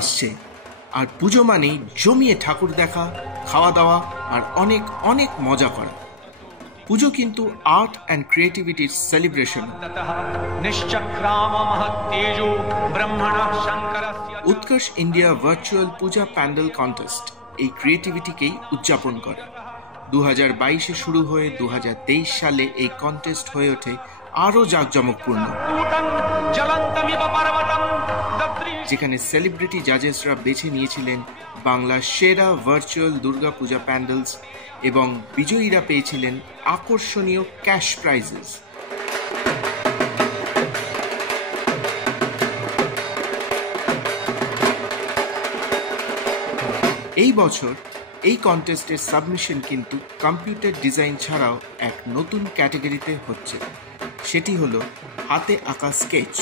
আসছে, আর পুজো মানেই জমিয়ে ঠাকুর দেখা, খাওয়া দাওয়া আর অনেক অনেক মজা করা। পুজো কিন্তু আর্ট অ্যান্ড ক্রিয়েটিভিটির সেলিব্রেশন। উৎকর্ষ ইন্ডিয়া ভার্চুয়াল পূজা প্যান্ডেল কন্টেস্ট এই ক্রিয়েটিভিটিকেই উদযাপন করে। 2022-এ শুরু হয়ে 2023 সালে এই কন্টেস্ট হয়ে ওঠে আরও জাঁকজমকপূর্ণ, যেখানে সেলিব্রিটি জাজেসরা বেছে নিয়েছিলেন বাংলার সেরা ভার্চুয়াল দুর্গাপূজা প্যান্ডেলস এবং বিজয়ীরা পেয়েছিলেন আকর্ষণীয় ক্যাশ প্রাইজেস। এই বছর এই কন্টেস্টের সাবমিশন কিন্তু কম্পিউটার ডিজাইন ছাড়াও এক নতুন ক্যাটাগরিতে হচ্ছে, সেটি হলো হাতে আঁকা স্কেচ,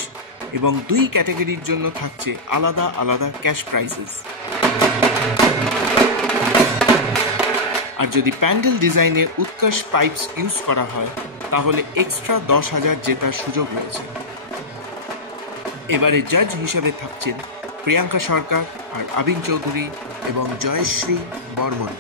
এবং 2 ক্যাটাগরির জন্য থাকছে আলাদা আলাদা ক্যাশ প্রাইজেস। আর যদি প্যান্ডেল ডিজাইনে উৎকর্ষ পাইপস ইউজ করা হয় তাহলে এক্সট্রা 10,000 জেতার সুযোগ রয়েছে। এবারে জাজ হিসেবে থাকছেন প্রিয়াঙ্কা সরকার আর আবিন চৌধুরী এবং জয়শ্রী বর্মন।